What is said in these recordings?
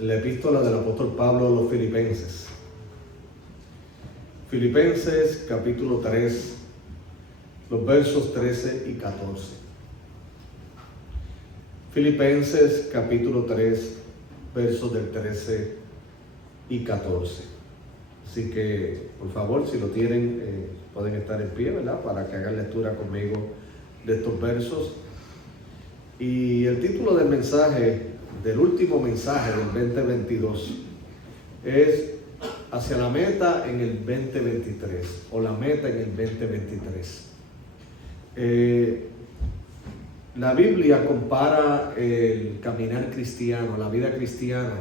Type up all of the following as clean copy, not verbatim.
la epístola del apóstol Pablo a los Filipenses. Filipenses capítulo 3, los versos 13 y 14. Filipenses capítulo 3, versos del 13 y 14. Así que, por favor, si lo tienen, pueden estar en pie, ¿verdad? Para que hagan lectura conmigo de estos versos. Y el título del mensaje, del último mensaje del 2022, es Hacia la meta en el 2023, o la meta en el 2023. La Biblia compara el caminar cristiano, la vida cristiana,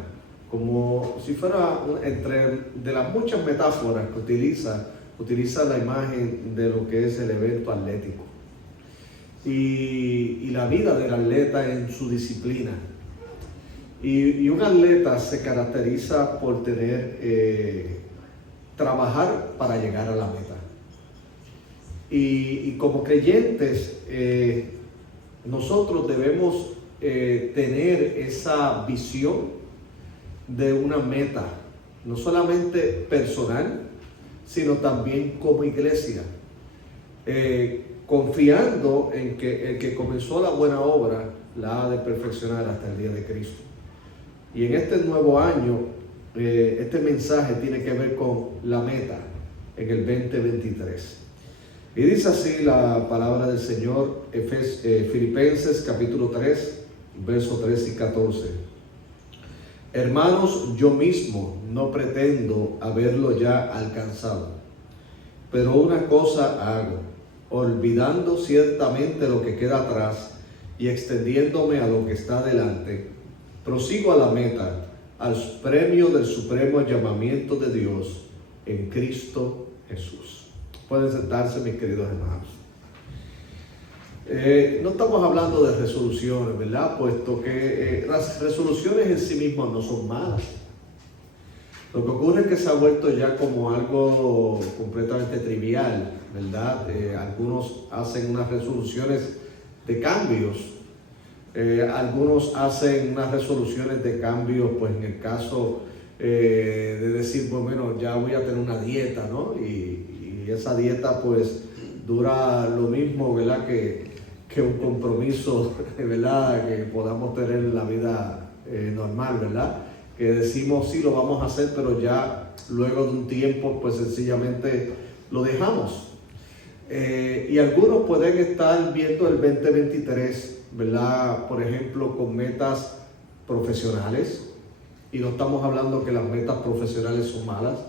como si fuera entre de las muchas metáforas que utiliza la imagen de lo que es el evento atlético y la vida del atleta en su disciplina. Y un atleta se caracteriza por trabajar para llegar a la meta. Y como creyentes, nosotros debemos tener esa visión de una meta, no solamente personal, sino también como iglesia, confiando en que el que comenzó la buena obra la ha de perfeccionar hasta el día de Cristo. Y en este nuevo año, este mensaje tiene que ver con la meta en el 2023. Y dice así la palabra del Señor, Filipenses capítulo 3, versos 13 y 14. Hermanos, yo mismo no pretendo haberlo ya alcanzado, pero una cosa hago, olvidando ciertamente lo que queda atrás y extendiéndome a lo que está delante, prosigo a la meta, al premio del supremo llamamiento de Dios en Cristo Jesús. Pueden sentarse, mis queridos hermanos. No estamos hablando de resoluciones, ¿verdad? Puesto que las resoluciones en sí mismas no son malas. Lo que ocurre es que se ha vuelto ya como algo completamente trivial, ¿verdad? Algunos hacen unas resoluciones de cambios. Algunos hacen unas resoluciones de cambio, pues en el caso de decir, pues bueno, ya voy a tener una dieta, ¿no? Y esa dieta pues dura lo mismo, ¿verdad? Que un compromiso, ¿verdad? Que podamos tener en la vida normal, ¿verdad? Que decimos, sí, lo vamos a hacer, pero ya luego de un tiempo, pues sencillamente lo dejamos. Y algunos pueden estar viendo el 2023, ¿verdad? Por ejemplo, con metas profesionales, y no estamos hablando que las metas profesionales son malas,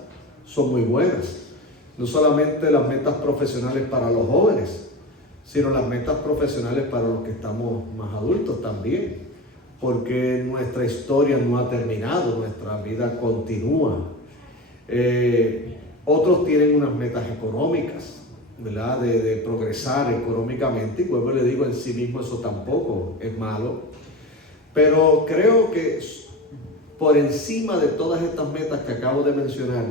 son muy buenas. No solamente las metas profesionales para los jóvenes, sino las metas profesionales para los que estamos más adultos también, porque nuestra historia no ha terminado, nuestra vida continúa. Otros tienen unas metas económicas, ¿verdad? De progresar económicamente, y luego le digo, en sí mismo eso tampoco es malo, pero creo que por encima de todas estas metas que acabo de mencionar,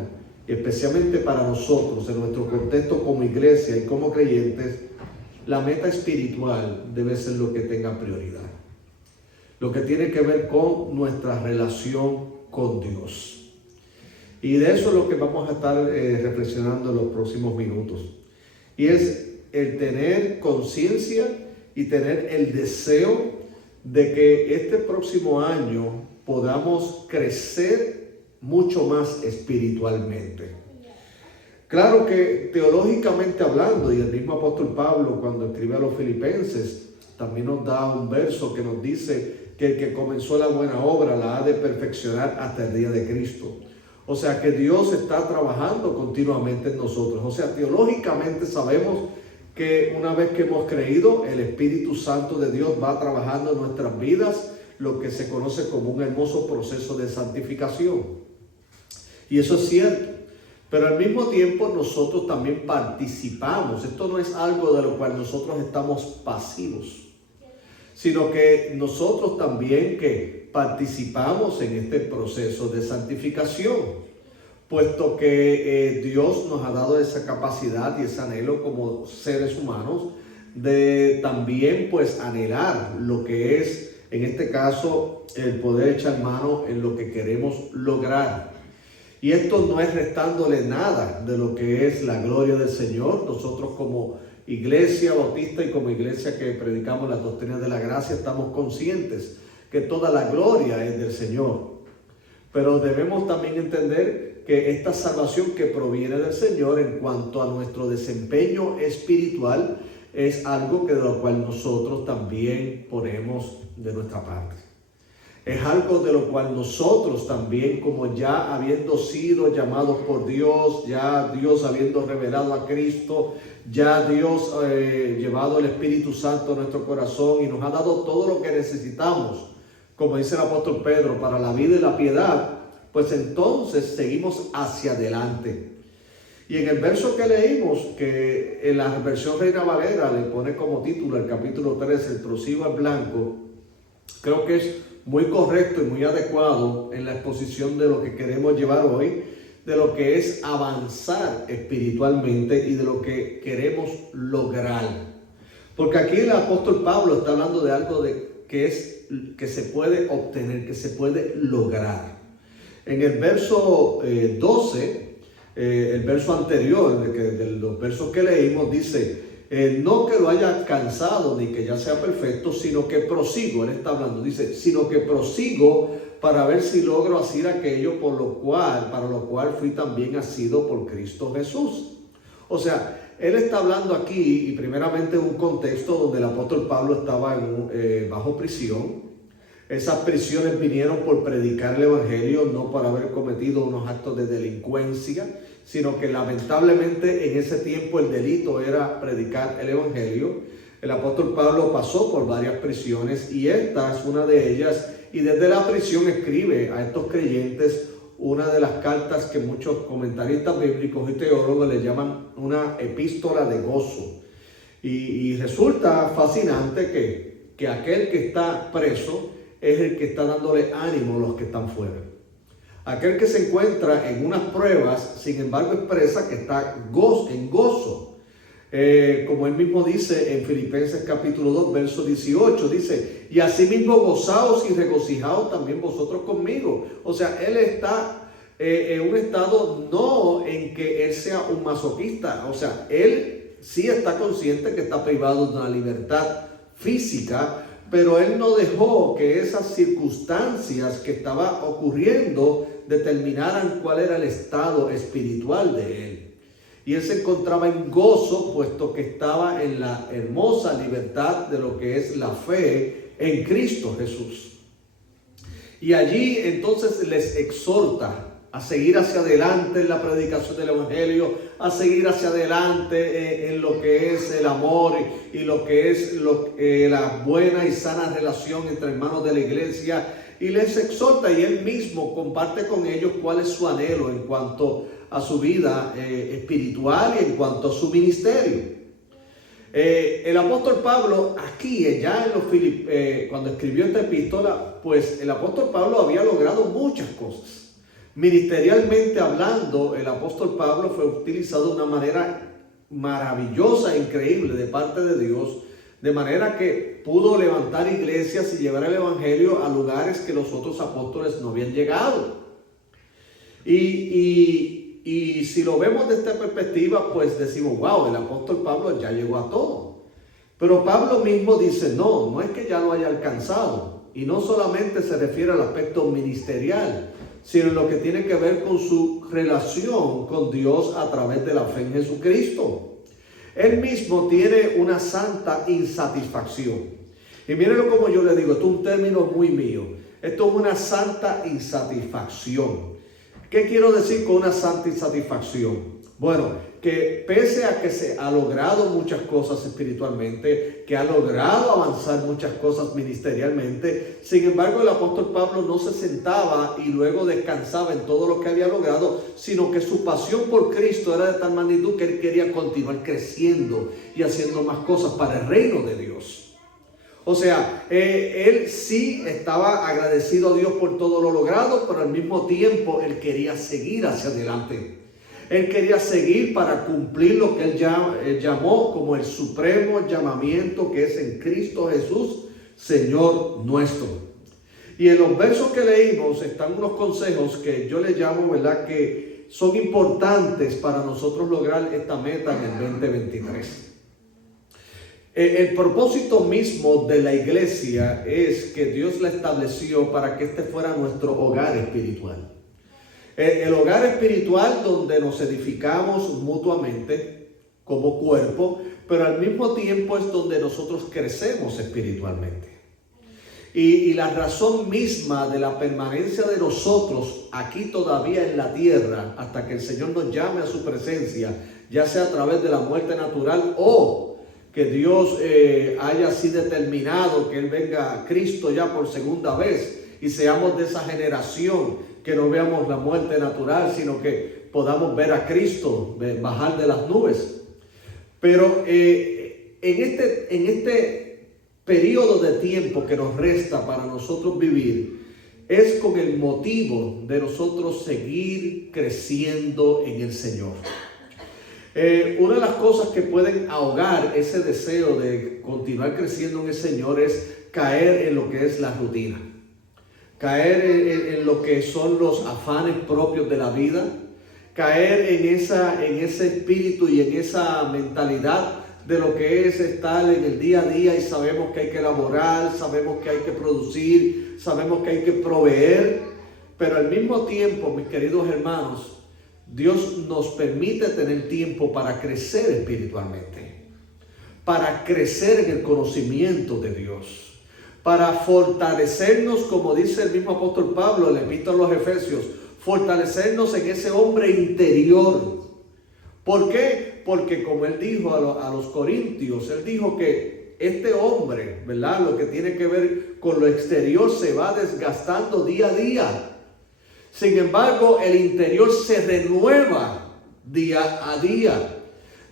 especialmente para nosotros, en nuestro contexto como iglesia y como creyentes, la meta espiritual debe ser lo que tenga prioridad, lo que tiene que ver con nuestra relación con Dios. Y de eso es lo que vamos a estar reflexionando en los próximos minutos. Y es el tener conciencia y tener el deseo de que este próximo año podamos crecer mucho más espiritualmente. Claro que teológicamente hablando, y el mismo apóstol Pablo cuando escribe a los Filipenses también nos da un verso que nos dice que el que comenzó la buena obra la ha de perfeccionar hasta el día de Cristo. O sea que Dios está trabajando continuamente en nosotros. O sea, teológicamente sabemos que una vez que hemos creído, el Espíritu Santo de Dios va trabajando en nuestras vidas, lo que se conoce como un hermoso proceso de santificación. Y eso es cierto. Pero al mismo tiempo nosotros también participamos. Esto no es algo de lo cual nosotros estamos pasivos, sino que nosotros también que participamos en este proceso de santificación, puesto que Dios nos ha dado esa capacidad y ese anhelo como seres humanos de también pues anhelar lo que es En este caso, el poder echar mano en lo que queremos lograr. Y esto no es restándole nada de lo que es la gloria del Señor. Nosotros como Iglesia Bautista y como iglesia que predicamos las doctrinas de la gracia, estamos conscientes que toda la gloria es del Señor. Pero debemos también entender que esta salvación que proviene del Señor en cuanto a nuestro desempeño espiritual es algo de lo cual nosotros también ponemos de nuestra parte. Es algo de lo cual nosotros también, como ya habiendo sido llamados por Dios, ya Dios habiendo revelado a Cristo, ya Dios llevado el Espíritu Santo a nuestro corazón y nos ha dado todo lo que necesitamos, como dice el apóstol Pedro, para la vida y la piedad, pues entonces seguimos hacia adelante. Y en el verso que leímos, que en la versión Reina Valera le pone como título el capítulo 3, el prosigo al blanco, creo que es muy correcto y muy adecuado en la exposición de lo que queremos llevar hoy, de lo que es avanzar espiritualmente y de lo que queremos lograr. Porque aquí el apóstol Pablo está hablando de algo que se puede obtener, que se puede lograr. En el verso 12, el verso anterior de los versos que leímos, dice: no que lo haya alcanzado ni que ya sea perfecto, sino que prosigo. Él está hablando, dice, sino que prosigo para ver si logro hacer aquello para lo cual fui también asido por Cristo Jesús. O sea, él está hablando aquí y primeramente en un contexto donde el apóstol Pablo estaba bajo prisión. Esas prisiones vinieron por predicar el evangelio, no por haber cometido unos actos de delincuencia, sino que lamentablemente en ese tiempo el delito era predicar el evangelio. El apóstol Pablo pasó por varias prisiones y esta es una de ellas, y desde la prisión escribe a estos creyentes una de las cartas que muchos comentaristas bíblicos y teólogos le llaman una epístola de gozo. Y resulta fascinante que aquel que está preso es el que está dándole ánimo a los que están fuera. Aquel que se encuentra en unas pruebas, sin embargo expresa que está en gozo. Como él mismo dice en Filipenses capítulo 2, verso 18, dice: y asimismo gozaos y regocijaos también vosotros conmigo. O sea, él está en un estado no en que él sea un masoquista. O sea, él sí está consciente que está privado de una libertad física, pero él no dejó que esas circunstancias que estaban ocurriendo determinaran cuál era el estado espiritual de él. Y él se encontraba en gozo, puesto que estaba en la hermosa libertad de lo que es la fe en Cristo Jesús. Y allí entonces les exhorta a seguir hacia adelante en la predicación del evangelio, a seguir hacia adelante en lo que es el amor y lo que es la buena y sana relación entre hermanos de la iglesia, y les exhorta, y él mismo comparte con ellos cuál es su anhelo en cuanto a su vida espiritual y en cuanto a su ministerio. El apóstol Pablo aquí, ya cuando escribió esta epístola, pues el apóstol Pablo había logrado muchas cosas. Ministerialmente hablando, el apóstol Pablo fue utilizado de una manera maravillosa e increíble de parte de Dios, de manera que pudo levantar iglesias y llevar el evangelio a lugares que los otros apóstoles no habían llegado. Y si lo vemos desde esta perspectiva, pues decimos: wow, el apóstol Pablo ya llegó a todo. Pero Pablo mismo dice: no es que ya lo haya alcanzado. Y no solamente se refiere al aspecto ministerial, sino en lo que tiene que ver con su relación con Dios a través de la fe en Jesucristo. Él mismo tiene una santa insatisfacción. Y mírenlo como yo le digo, esto es un término muy mío. Esto es una santa insatisfacción. ¿Qué quiero decir con una santa insatisfacción? Bueno, que pese a que se ha logrado muchas cosas espiritualmente, que ha logrado avanzar muchas cosas ministerialmente, sin embargo el apóstol Pablo no se sentaba y luego descansaba en todo lo que había logrado, sino que su pasión por Cristo era de tal magnitud que él quería continuar creciendo y haciendo más cosas para el reino de Dios. O sea, él sí estaba agradecido a Dios por todo lo logrado, pero al mismo tiempo él quería seguir hacia adelante. Él quería seguir para cumplir lo que él llamó como el supremo llamamiento, que es en Cristo Jesús, Señor nuestro. Y en los versos que leímos están unos consejos que yo les llamo, ¿verdad?, que son importantes para nosotros lograr esta meta en el 2023. El propósito mismo de la iglesia es que Dios la estableció para que este fuera nuestro hogar espiritual. El hogar espiritual donde nos edificamos mutuamente como cuerpo, pero al mismo tiempo es donde nosotros crecemos espiritualmente. Y la razón misma de la permanencia de nosotros aquí todavía en la tierra, hasta que el Señor nos llame a su presencia, ya sea a través de la muerte natural o que Dios haya así determinado que Él venga a Cristo ya por segunda vez y seamos de esa generación que no veamos la muerte natural, sino que podamos ver a Cristo bajar de las nubes. Pero en este periodo de tiempo que nos resta para nosotros vivir, es con el motivo de nosotros seguir creciendo en el Señor. Una de las cosas que pueden ahogar ese deseo de continuar creciendo en el Señor es caer en lo que es la rutina. Caer en lo que son los afanes propios de la vida. Caer en ese espíritu y en esa mentalidad de lo que es estar en el día a día y sabemos que hay que elaborar, sabemos que hay que producir, sabemos que hay que proveer. Pero al mismo tiempo, mis queridos hermanos, Dios nos permite tener tiempo para crecer espiritualmente, para crecer en el conocimiento de Dios, para fortalecernos, como dice el mismo apóstol Pablo en la epístola a los Efesios, fortalecernos en ese hombre interior. ¿Por qué? Porque como él dijo a los corintios, él dijo que este hombre, ¿verdad?, lo que tiene que ver con lo exterior se va desgastando día a día. Sin embargo, el interior se renueva día a día.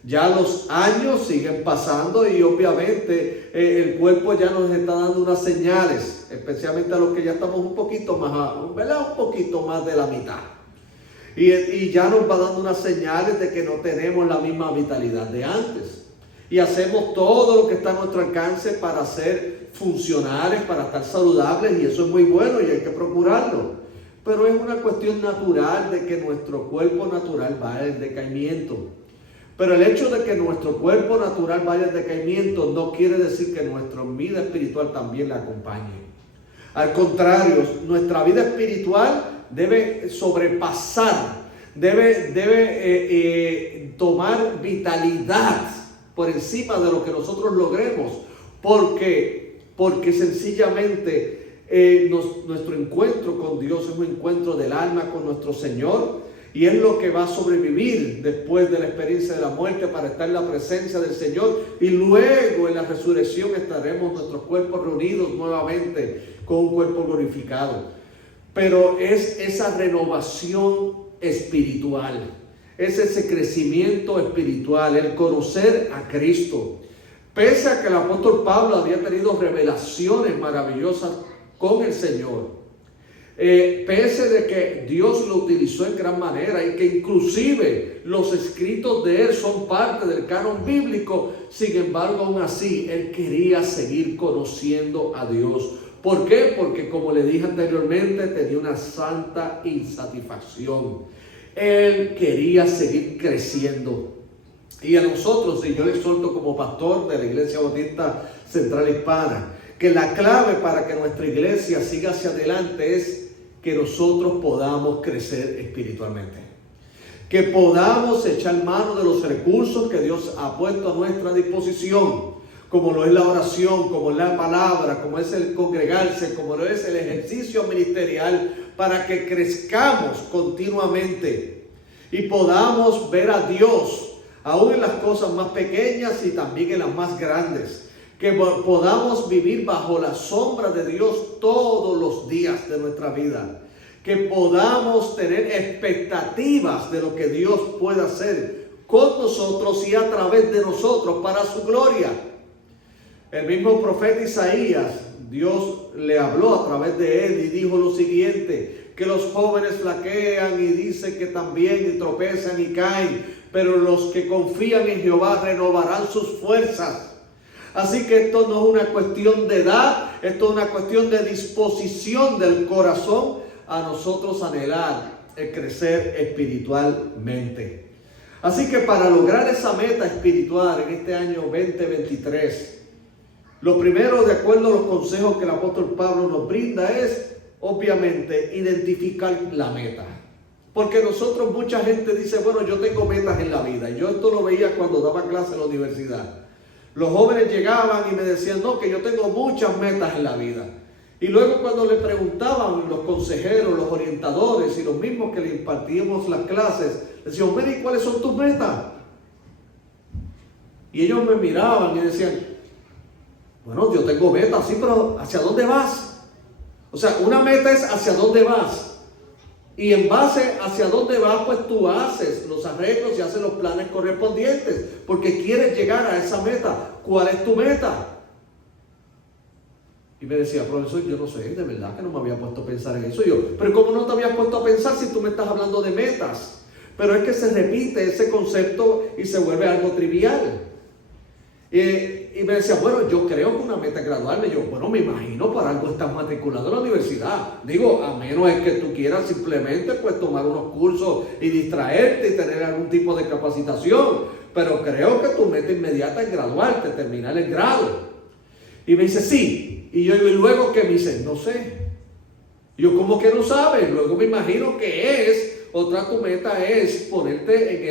Ya los años siguen pasando y obviamente el cuerpo ya nos está dando unas señales, especialmente a los que ya estamos un poquito más, ¿verdad?, un poquito más de la mitad. Y ya nos va dando unas señales de que no tenemos la misma vitalidad de antes. Y hacemos todo lo que está a nuestro alcance para ser funcionales, para estar saludables, y eso es muy bueno y hay que procurarlo. Pero es una cuestión natural de que nuestro cuerpo natural vaya en decaimiento. Pero el hecho de que nuestro cuerpo natural vaya en decaimiento no quiere decir que nuestra vida espiritual también la acompañe. Al contrario, nuestra vida espiritual debe sobrepasar, debe tomar vitalidad por encima de lo que nosotros logremos, porque sencillamente nuestro encuentro con Dios es un encuentro del alma con nuestro Señor, y es lo que va a sobrevivir después de la experiencia de la muerte para estar en la presencia del Señor, y luego en la resurrección estaremos nuestros cuerpos reunidos nuevamente con un cuerpo glorificado. Pero es esa renovación espiritual, es ese crecimiento espiritual, el conocer a Cristo. Pese a que el apóstol Pablo había tenido revelaciones maravillosas con el Señor, pese de que Dios lo utilizó en gran manera y que inclusive los escritos de él son parte del canon bíblico, sin embargo, aún así, él quería seguir conociendo a Dios. ¿Por qué? Porque, como le dije anteriormente, tenía una santa insatisfacción. Él quería seguir creciendo. Y a nosotros, y yo le exhorto como pastor de la Iglesia Bautista Central Hispana, que la clave para que nuestra iglesia siga hacia adelante es que nosotros podamos crecer espiritualmente. Que podamos echar mano de los recursos que Dios ha puesto a nuestra disposición, como lo es la oración, como es la palabra, como es el congregarse, como lo es el ejercicio ministerial, para que crezcamos continuamente y podamos ver a Dios, aún en las cosas más pequeñas y también en las más grandes. Que podamos vivir bajo la sombra de Dios todos los días de nuestra vida. Que podamos tener expectativas de lo que Dios puede hacer con nosotros y a través de nosotros para su gloria. El mismo profeta Isaías, Dios le habló a través de él y dijo lo siguiente: que los jóvenes flaquean y dicen que también y tropezan y caen, pero los que confían en Jehová renovarán sus fuerzas. Así que esto no es una cuestión de edad, Esto es una cuestión de disposición del corazón a nosotros anhelar el crecer espiritualmente. Así que para lograr esa meta espiritual en este año 2023, lo primero, de acuerdo a los consejos que el apóstol Pablo nos brinda, es obviamente identificar la meta. Porque nosotros, mucha gente dice, bueno, yo tengo metas en la vida. Yo esto lo veía cuando daba clase en la universidad. Los jóvenes llegaban y me decían, no, que yo tengo muchas metas en la vida. Y luego cuando le preguntaban los consejeros, los orientadores y los mismos que le impartíamos las clases, decían, mire, ¿cuáles son tus metas? Y ellos me miraban y decían, bueno, yo tengo metas, sí, pero ¿hacia dónde vas? O sea, una meta es hacia dónde vas. Y en base hacia dónde vas, pues tú haces los arreglos y haces los planes correspondientes, porque quieres llegar a esa meta. ¿Cuál es tu meta? Y me decía, profesor, yo no sé, de verdad que no me había puesto a pensar en eso. Y yo, pero ¿cómo no te habías puesto a pensar si tú me estás hablando de metas? Pero es que se repite ese concepto y se vuelve algo trivial. Y me decía, bueno, yo creo que una meta es graduarme. Yo, bueno, me imagino, para algo estás matriculado en la universidad. Digo, a menos es que tú quieras simplemente pues tomar unos cursos y distraerte y tener algún tipo de capacitación. Pero creo que tu meta inmediata es graduarte, terminar el grado. Y me dice, sí. Y yo digo, ¿y luego qué? Me dice, no sé. Y yo, ¿cómo que no sabes? Luego me imagino que tu meta es ponerte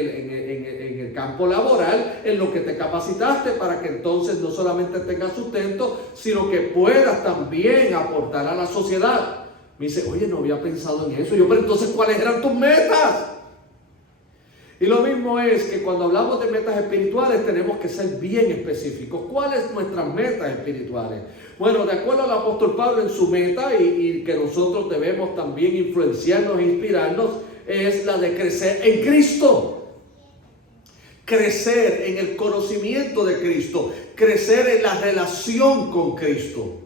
en el campo laboral, en lo que te capacitaste, para que entonces no solamente tengas sustento, sino que puedas también aportar a la sociedad. Me dice, oye, no había pensado en eso. Yo, pero entonces, ¿cuáles eran tus metas? Y lo mismo es que cuando hablamos de metas espirituales tenemos que ser bien específicos. ¿Cuáles son nuestras metas espirituales? Bueno, de acuerdo al apóstol Pablo en su meta, y que nosotros debemos también influenciarnos e inspirarnos, es la de crecer en Cristo. Crecer en el conocimiento de Cristo. Crecer en la relación con Cristo.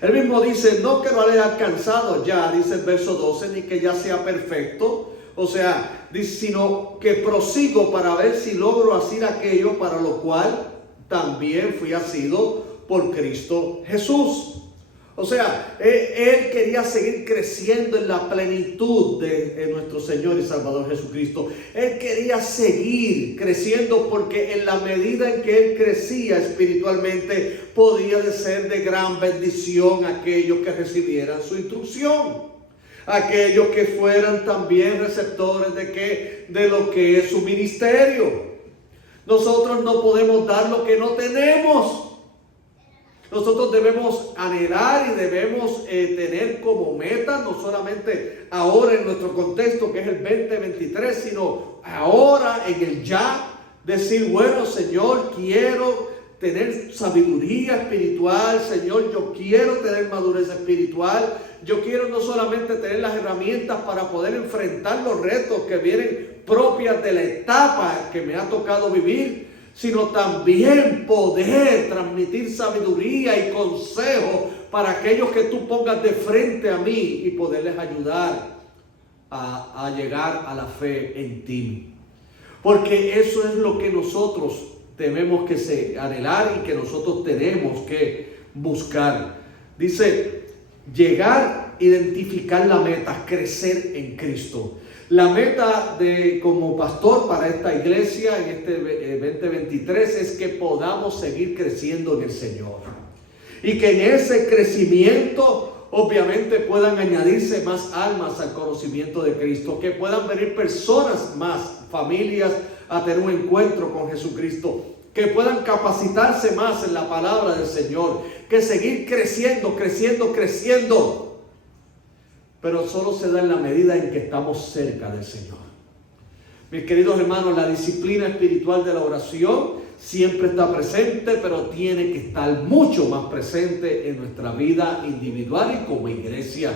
Él mismo dice, no que lo haya alcanzado ya, dice el verso 12, ni que ya sea perfecto. O sea, dice, sino que prosigo para ver si logro hacer aquello para lo cual también fui asido por Cristo Jesús. O sea, él quería seguir creciendo en la plenitud de nuestro Señor y Salvador Jesucristo. Él quería seguir creciendo porque en la medida en que él crecía espiritualmente, podía ser de gran bendición a aquellos que recibieran su instrucción. Aquellos que fueran también receptores de lo que es su ministerio. Nosotros no podemos dar lo que no tenemos. Nosotros debemos anhelar y debemos tener como meta, no solamente ahora en nuestro contexto que es el 2023, sino ahora en el ya, decir, bueno, Señor, quiero tener sabiduría espiritual, Señor, yo quiero tener madurez espiritual, yo quiero no solamente tener las herramientas para poder enfrentar los retos que vienen propias de la etapa que me ha tocado vivir, sino también poder transmitir sabiduría y consejo para aquellos que tú pongas de frente a mí y poderles ayudar a llegar a la fe en ti. Porque eso es lo que nosotros tenemos que anhelar y que nosotros tenemos que buscar. Dice, llegar, identificar la meta, crecer en Cristo. La meta como pastor para esta iglesia en este 2023 es que podamos seguir creciendo en el Señor. Y que en ese crecimiento obviamente puedan añadirse más almas al conocimiento de Cristo. Que puedan venir personas más, familias, a tener un encuentro con Jesucristo. Que puedan capacitarse más en la palabra del Señor. Que seguir creciendo. Pero solo se da en la medida en que estamos cerca del Señor. Mis queridos hermanos, la disciplina espiritual de la oración siempre está presente, pero tiene que estar mucho más presente en nuestra vida individual y como iglesia.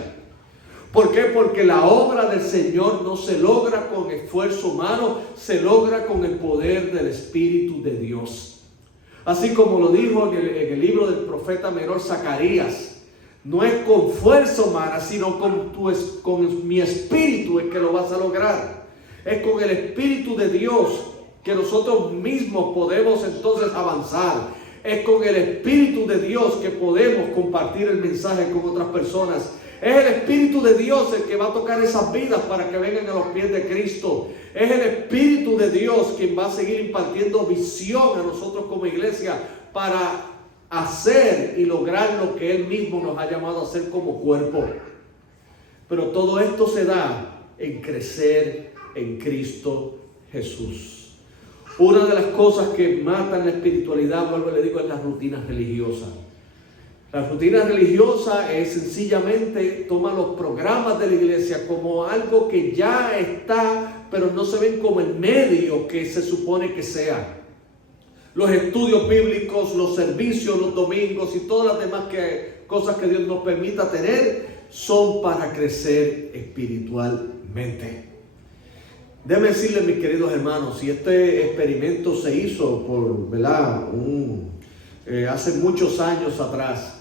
¿Por qué? Porque la obra del Señor no se logra con esfuerzo humano, se logra con el poder del Espíritu de Dios. Así como lo dijo en el libro del profeta menor Zacarías, no es con fuerza humana, sino con mi espíritu es que lo vas a lograr. Es con el Espíritu de Dios que nosotros mismos podemos entonces avanzar. Es con el Espíritu de Dios que podemos compartir el mensaje con otras personas. Es el Espíritu de Dios el que va a tocar esas vidas para que vengan a los pies de Cristo. Es el Espíritu de Dios quien va a seguir impartiendo visión a nosotros como iglesia para hacer y lograr lo que Él mismo nos ha llamado a hacer como cuerpo. Pero todo esto se da en crecer en Cristo Jesús. Una de las cosas que matan la espiritualidad, vuelvo y le digo, es la rutina religiosa. La rutina religiosa es sencillamente toma los programas de la iglesia como algo que ya está, pero no se ven como el medio que se supone que sea. Los estudios bíblicos, los servicios, los domingos y todas las demás cosas que Dios nos permita tener son para crecer espiritualmente. Déjenme decirles, mis queridos hermanos, si este experimento se hizo por, ¿verdad? Hace muchos años atrás,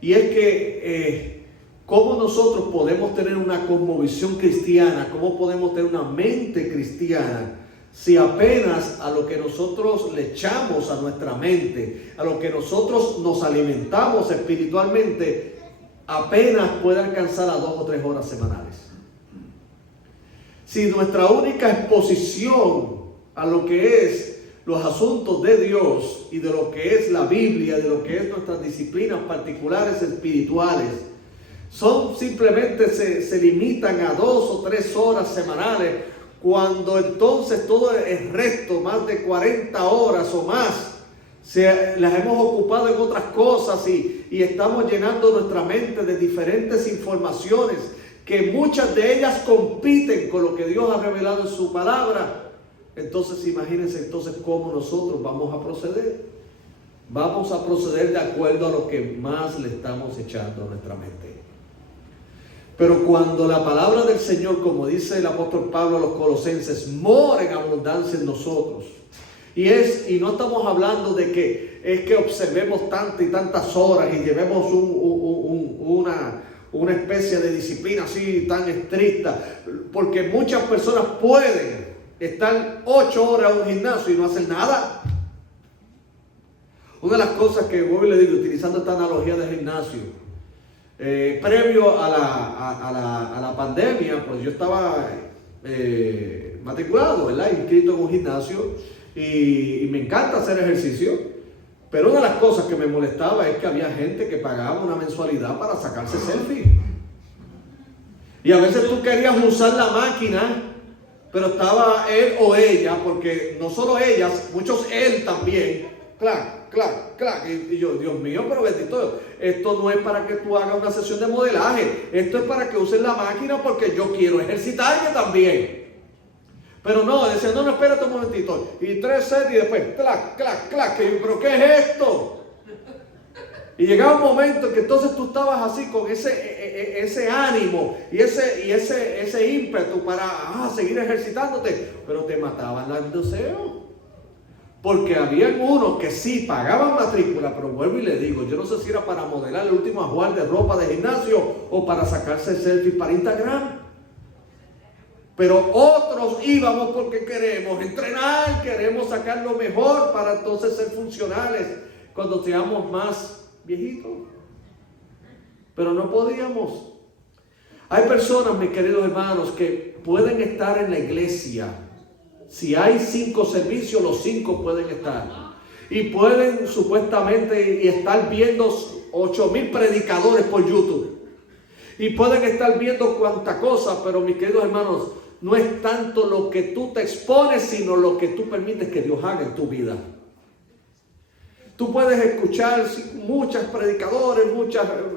y es que cómo nosotros podemos tener una cosmovisión cristiana, cómo podemos tener una mente cristiana, si apenas a lo que nosotros le echamos a nuestra mente, a lo que nosotros nos alimentamos espiritualmente, apenas puede alcanzar a 2 o 3 horas semanales. Si nuestra única exposición a lo que es los asuntos de Dios y de lo que es la Biblia, de lo que es nuestras disciplinas particulares espirituales, son simplemente se limitan a 2 o 3 horas semanales, cuando entonces todo el resto, más de 40 horas o más, las hemos ocupado en otras cosas y estamos llenando nuestra mente de diferentes informaciones que muchas de ellas compiten con lo que Dios ha revelado en su palabra. Entonces imagínense cómo nosotros vamos a proceder. Vamos a proceder de acuerdo a lo que más le estamos echando a nuestra mente. Pero cuando la palabra del Señor, como dice el apóstol Pablo a los Colosenses, mora en abundancia en nosotros. Y no estamos hablando de que es que observemos tantas y tantas horas y llevemos una especie de disciplina así tan estricta, porque muchas personas pueden estar 8 horas en un gimnasio y no hacer nada. Una de las cosas que voy y le digo, utilizando esta analogía del gimnasio, previo a la pandemia, pues yo estaba matriculado, ¿verdad? Inscrito en un gimnasio y me encanta hacer ejercicio. Pero una de las cosas que me molestaba es que había gente que pagaba una mensualidad para sacarse selfie. Y a veces tú querías usar la máquina, pero estaba él o ella, porque no solo ellas, muchos él también. Clac, clac, clac. Y yo, Dios mío, pero bendito, esto no es para que tú hagas una sesión de modelaje. Esto es para que uses la máquina porque yo quiero ejercitarme también. Pero no, decía, no, espérate un momentito. Y 3 sets y después, clac, clac, clac. ¿Pero qué es esto? Y llegaba un momento en que entonces tú estabas así con ese ánimo y ese ímpetu para seguir ejercitándote. Pero te mataban los deseos. Porque habían unos que sí pagaban matrícula, pero vuelvo y le digo, yo no sé si era para modelar el último ajuar de ropa de gimnasio o para sacarse selfies para Instagram. Pero otros íbamos porque queremos entrenar, queremos sacar lo mejor para entonces ser funcionales cuando seamos más viejitos. Pero no podíamos. Hay personas, mis queridos hermanos, que pueden estar en la iglesia. Si hay 5 servicios, los 5 pueden estar. Y pueden supuestamente estar viendo 8,000 predicadores por YouTube. Y pueden estar viendo cuánta cosa, pero mis queridos hermanos, no es tanto lo que tú te expones, sino lo que tú permites que Dios haga en tu vida. Tú puedes escuchar muchos predicadores,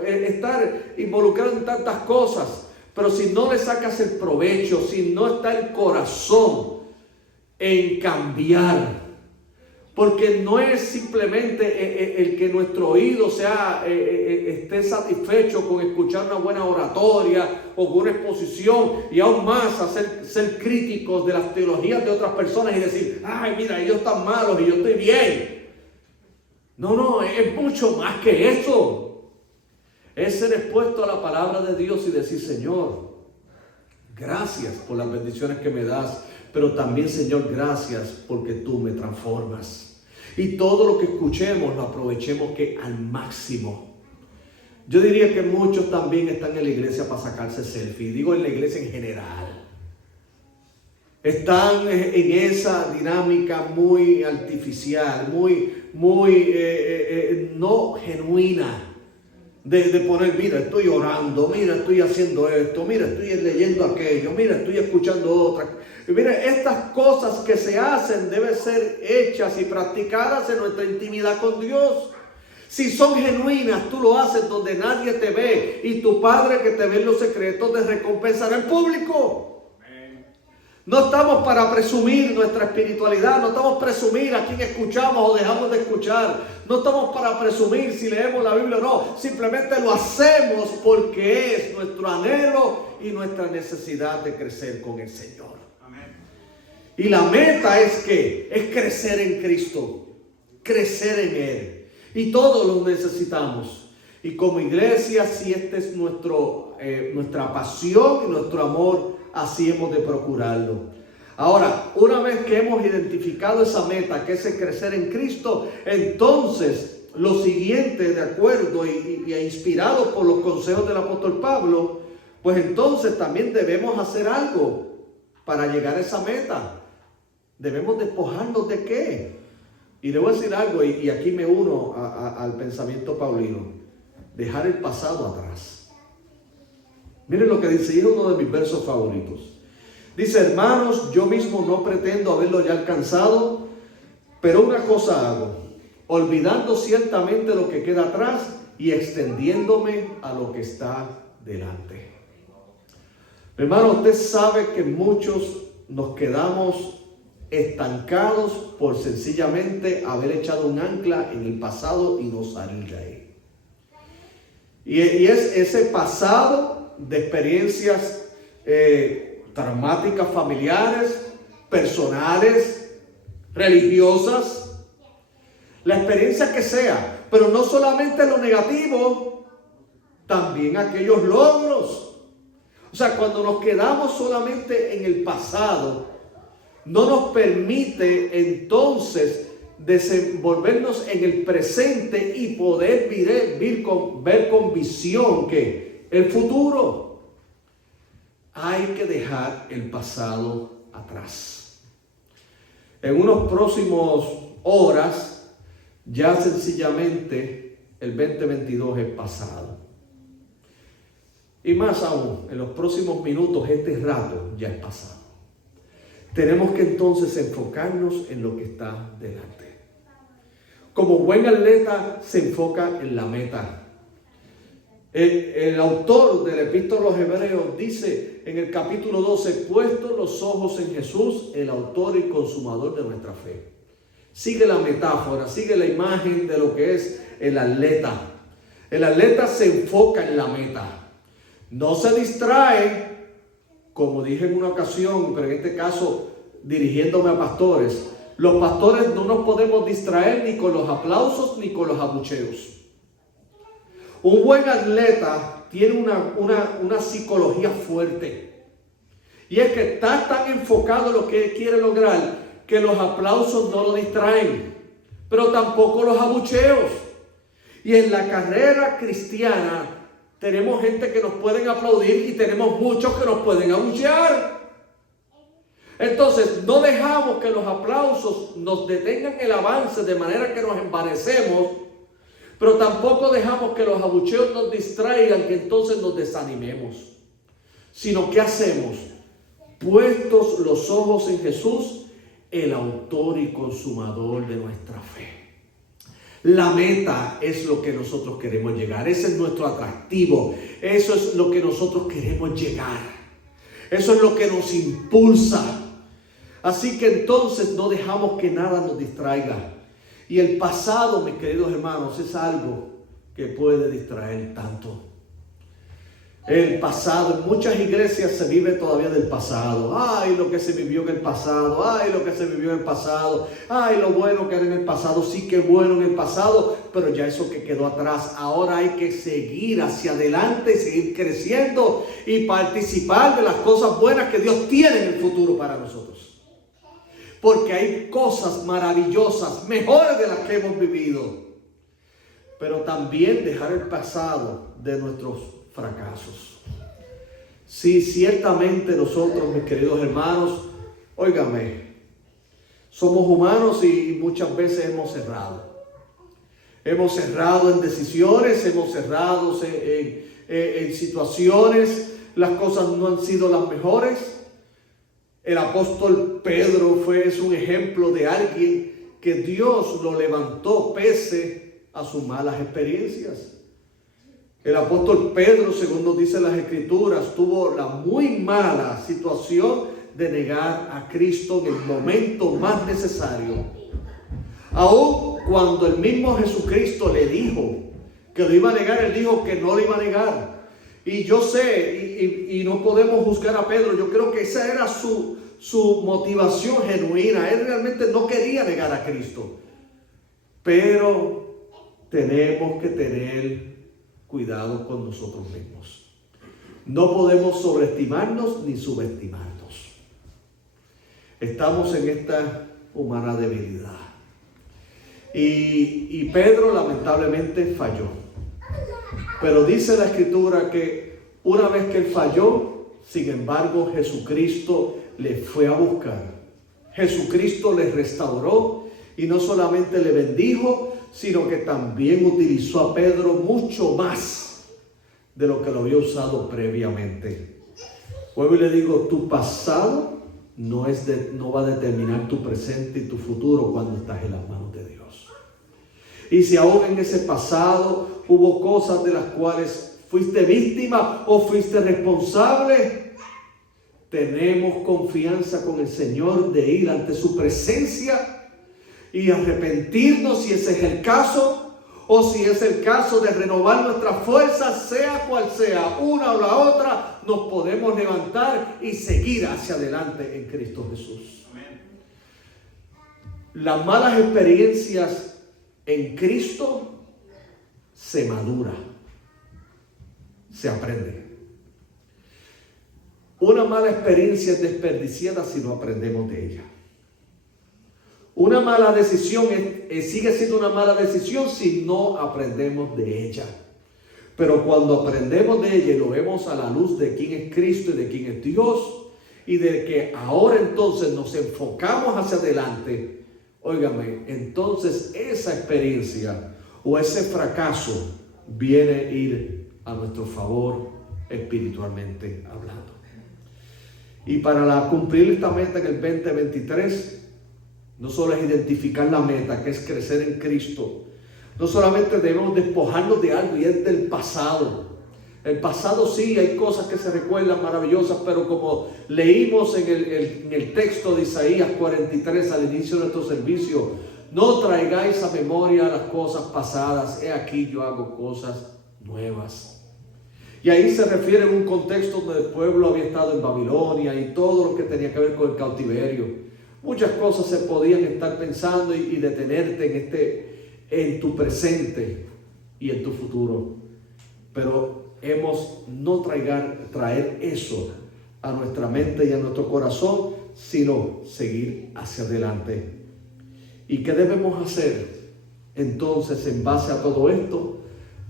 estar involucrado en tantas cosas, pero si no le sacas el provecho, si no está el corazón en cambiar, porque no es simplemente el que nuestro oído esté satisfecho con escuchar una buena oratoria o con una exposición y aún más ser críticos de las teologías de otras personas y decir, ay, mira, ellos están malos y yo estoy bien. No, es mucho más que eso. Es ser expuesto a la palabra de Dios y decir, Señor, gracias por las bendiciones que me das, pero también, Señor, gracias porque tú me transformas. Y todo lo que escuchemos lo aprovechemos que al máximo. Yo diría que muchos también están en la iglesia para sacarse selfie. Digo en la iglesia en general. Están en esa dinámica muy artificial, muy no genuina. De poner, mira, estoy orando, mira, estoy haciendo esto, mira, estoy leyendo aquello, mira, estoy escuchando otra. Y mira, estas cosas que se hacen deben ser hechas y practicadas en nuestra intimidad con Dios. Si son genuinas, tú lo haces donde nadie te ve y tu Padre que te ve en los secretos te recompensará en público. No estamos para presumir nuestra espiritualidad, no estamos para presumir a quién escuchamos o dejamos de escuchar. No estamos para presumir si leemos la Biblia o no. Simplemente lo hacemos porque es nuestro anhelo y nuestra necesidad de crecer con el Señor. Amén. Y la meta es ¿qué? Es crecer en Cristo, crecer en Él. Y todos lo necesitamos. Y como iglesia, si esta es nuestra pasión y nuestro amor, así hemos de procurarlo. Ahora, una vez que hemos identificado esa meta, que es el crecer en Cristo, entonces lo siguiente, de acuerdo y inspirado por los consejos del apóstol Pablo, pues entonces también debemos hacer algo para llegar a esa meta. Debemos despojarnos ¿de qué? Y le voy a decir algo, y aquí me uno al pensamiento paulino: dejar el pasado atrás. Miren lo que dice, y es uno de mis versos favoritos. Dice: hermanos, yo mismo no pretendo haberlo ya alcanzado, pero una cosa hago, olvidando ciertamente lo que queda atrás y extendiéndome a lo que está delante. Hermano, usted sabe que muchos nos quedamos estancados por sencillamente haber echado un ancla en el pasado y no salir de ahí. Y es ese pasado de experiencias traumáticas familiares, personales, religiosas, la experiencia que sea, pero no solamente lo negativo, también aquellos logros. O sea, cuando nos quedamos solamente en el pasado, no nos permite entonces desenvolvernos en el presente y poder ver con visión que el futuro. Hay que dejar el pasado atrás. En unos próximos horas, ya sencillamente el 2022 es pasado. Y más aún, en los próximos minutos, este rato ya es pasado. Tenemos que entonces enfocarnos en lo que está delante. Como buen atleta se enfoca en la meta. El autor del Epístola a los Hebreos dice en el capítulo 12: puestos los ojos en Jesús, el autor y consumador de nuestra fe. Sigue la metáfora, sigue la imagen de lo que es el atleta. El atleta se enfoca en la meta. No se distrae, como dije en una ocasión, pero en este caso dirigiéndome a pastores. Los pastores no nos podemos distraer ni con los aplausos ni con los abucheos. Un buen atleta tiene una psicología fuerte. Y es que está tan enfocado en lo que quiere lograr que los aplausos no lo distraen, pero tampoco los abucheos. Y en la carrera cristiana tenemos gente que nos pueden aplaudir y tenemos muchos que nos pueden abuchear. Entonces no dejamos que los aplausos nos detengan el avance de manera que nos envanecemos, pero tampoco dejamos que los abucheos nos distraigan, que entonces nos desanimemos. Sino ¿qué hacemos? Puestos los ojos en Jesús, el autor y consumador de nuestra fe. La meta es lo que nosotros queremos llegar. Ese es nuestro atractivo. Eso es lo que nosotros queremos llegar. Eso es lo que nos impulsa. Así que entonces no dejamos que nada nos distraiga. Y el pasado, mis queridos hermanos, es algo que puede distraer tanto. El pasado, en muchas iglesias se vive todavía del pasado. Ay, lo que se vivió en el pasado. Ay, lo que se vivió en el pasado. Ay, lo bueno que era en el pasado. Sí, que bueno en el pasado, pero ya eso que quedó atrás. Ahora hay que seguir hacia adelante y seguir creciendo y participar de las cosas buenas que Dios tiene en el futuro para nosotros. porque hay cosas maravillosas, mejores de las que hemos vivido. Pero también dejar el pasado de nuestros fracasos. Sí, ciertamente nosotros, mis queridos hermanos, óigame, somos humanos y muchas veces hemos errado. Hemos cerrado en decisiones, hemos cerrado en situaciones, las cosas no han sido las mejores. El apóstol Pedro es un ejemplo de alguien que Dios lo levantó pese a sus malas experiencias. El apóstol Pedro, según nos dicen las Escrituras, tuvo la muy mala situación de negar a Cristo en el momento más necesario. Aún cuando el mismo Jesucristo le dijo que lo iba a negar, él dijo que no lo iba a negar. Y yo sé, y no podemos juzgar a Pedro, yo creo que esa era su motivación genuina. Él realmente no quería negar a Cristo. Pero tenemos que tener cuidado con nosotros mismos. No podemos sobreestimarnos ni subestimarnos. Estamos en esta humana debilidad. Y Pedro lamentablemente falló. Pero dice la Escritura que una vez que él falló, sin embargo, Jesucristo le fue a buscar. Jesucristo le restauró y no solamente le bendijo, sino que también utilizó a Pedro mucho más de lo que lo había usado previamente. Vuelvo y le digo, tu pasado no va a determinar tu presente y tu futuro cuando estás en las manos de Dios. Y si aún en ese pasado hubo cosas de las cuales fuiste víctima o fuiste responsable, tenemos confianza con el Señor de ir ante su presencia y arrepentirnos si ese es el caso, o si es el caso de renovar nuestras fuerzas, sea cual sea, una o la otra, nos podemos levantar y seguir hacia adelante en Cristo Jesús. Amén. Las malas experiencias en Cristo se madura, se aprende. Una mala experiencia es desperdiciada si no aprendemos de ella. Una mala decisión sigue siendo una mala decisión si no aprendemos de ella. Pero cuando aprendemos de ella y lo vemos a la luz de quién es Cristo y de quién es Dios, y de que ahora entonces nos enfocamos hacia adelante, óigame, entonces esa experiencia o ese fracaso viene a ir a nuestro favor espiritualmente hablando. Y para cumplir esta meta en el 2023, no solo es identificar la meta, que es crecer en Cristo. No solamente debemos despojarnos de algo y es del pasado. El pasado sí, hay cosas que se recuerdan maravillosas, pero como leímos en el texto de Isaías 43 al inicio de nuestro servicio, no traigáis a memoria las cosas pasadas, he aquí yo hago cosas nuevas. Y ahí se refiere en un contexto donde el pueblo había estado en Babilonia y todo lo que tenía que ver con el cautiverio. Muchas cosas se podían estar pensando y detenerte en tu presente y en tu futuro. Pero hemos no traer eso a nuestra mente y a nuestro corazón, sino seguir hacia adelante. ¿Y qué debemos hacer? Entonces, en base a todo esto,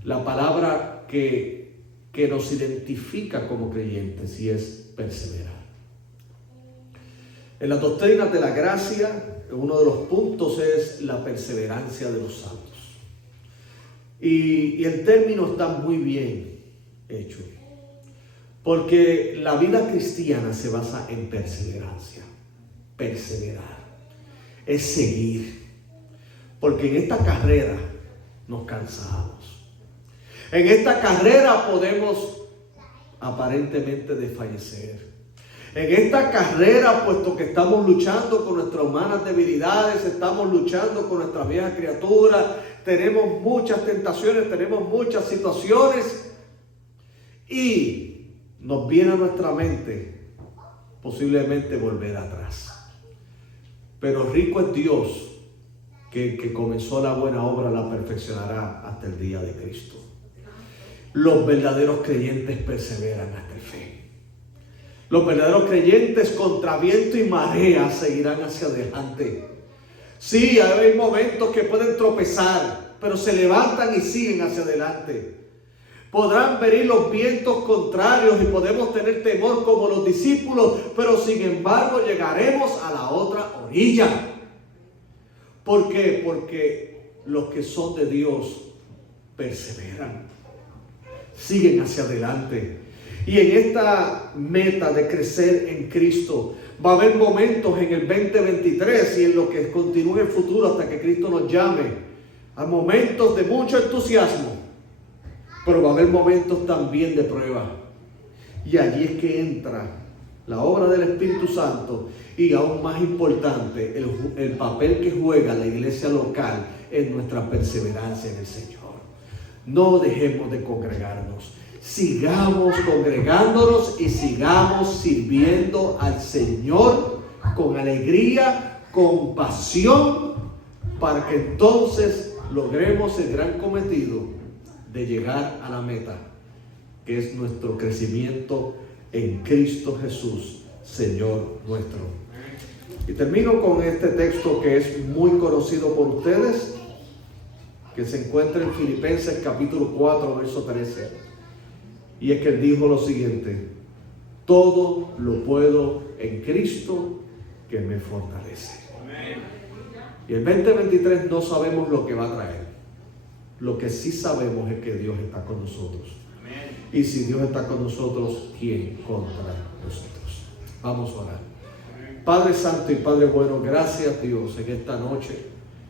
la palabra que nos identifica como creyentes y es perseverar. En las doctrinas de la gracia, uno de los puntos es la perseverancia de los santos. Y el término está muy bien hecho, porque la vida cristiana se basa en perseverancia. Perseverar es seguir, porque en esta carrera nos cansamos. En esta carrera podemos aparentemente desfallecer. En esta carrera, puesto que estamos luchando con nuestras humanas debilidades, estamos luchando con nuestra vieja criatura, tenemos muchas tentaciones, tenemos muchas situaciones y nos viene a nuestra mente posiblemente volver atrás. Pero rico es Dios que el que comenzó la buena obra la perfeccionará hasta el día de Cristo. Los verdaderos creyentes perseveran hasta el fin. Los verdaderos creyentes contra viento y marea seguirán hacia adelante. Sí, hay momentos que pueden tropezar, pero se levantan y siguen hacia adelante. Podrán venir los vientos contrarios y podemos tener temor como los discípulos, pero sin embargo llegaremos a la otra orilla. ¿Por qué? Porque los que son de Dios perseveran, siguen hacia adelante. Y en esta meta de crecer en Cristo, va a haber momentos en el 2023 y en lo que continúe en el futuro hasta que Cristo nos llame, a momentos de mucho entusiasmo, pero va a haber momentos también de prueba. Y allí es que entra la obra del Espíritu Santo y, aún más importante, el papel que juega la iglesia local en nuestra perseverancia en el Señor. No dejemos de congregarnos. Sigamos congregándonos y sigamos sirviendo al Señor con alegría, con pasión, para que entonces logremos el gran cometido de llegar a la meta, que es nuestro crecimiento en Cristo Jesús, Señor nuestro. Y termino con este texto que es muy conocido por ustedes, que se encuentra en Filipenses capítulo 4, verso 13. Y es que él dijo lo siguiente: todo lo puedo en Cristo que me fortalece. Amén. Y el 2023 no sabemos lo que va a traer. Lo que sí sabemos es que Dios está con nosotros. Amén. Y si Dios está con nosotros, ¿quién contra nosotros? Vamos a orar. Amén. Padre Santo y Padre bueno, gracias Dios en esta noche